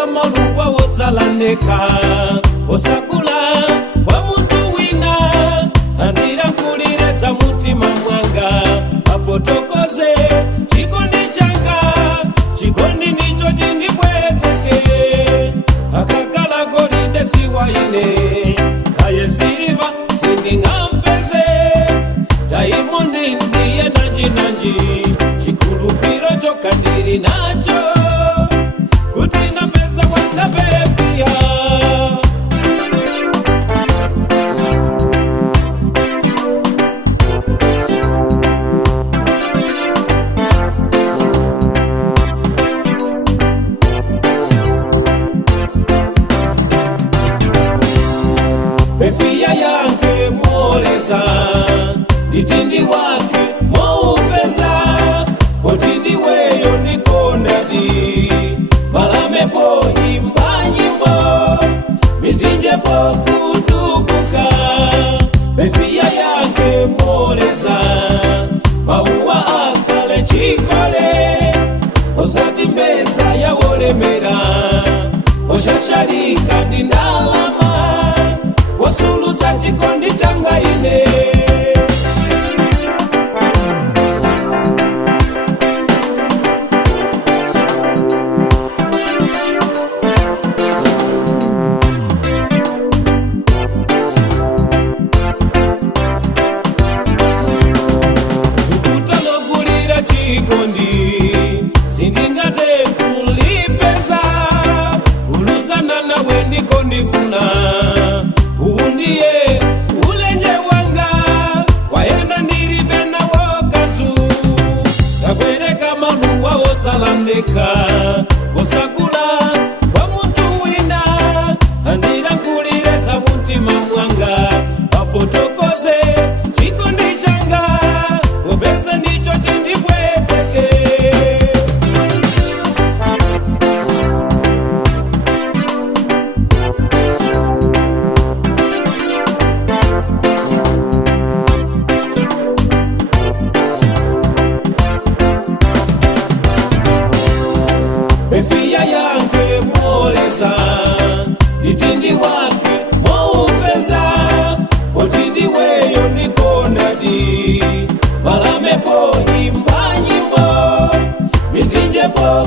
kama luwa wotsalandeka osakula wa muntu wina andira nkulireza mutima mwanga afotokoze chikondi changa chikondi nicho chindibweteke akakala golide siwaine kaye siliva sindingampeze Diamond ndiye nanji chikulupiro choka ndiri nacho kuti napeza wangapepia pefia yanke moleza ditindi wake moupeza otindi weyo nikondadi balame po imba nyimbo misinje po kutubuka befia yake moleza mauwa akale chikole osati mbeza ya wolemera oshashalika ndindalama wasuluza chikondi changa ine chikondi sindingate kulipeza uluzana nawe ndiko ndifuna uundiye ulenje wanga wayenda ndiribe nawo katu kakwereka maluwa wotsalandeka osakula wa muntu wina andira nkulireza mutima mwanga afotokoze chikondi changa obeza ndicho chindibwe Befia yanke moleza ditindi wake moupeza otindi weyo nikondadi balame po imba nyimbo misinje po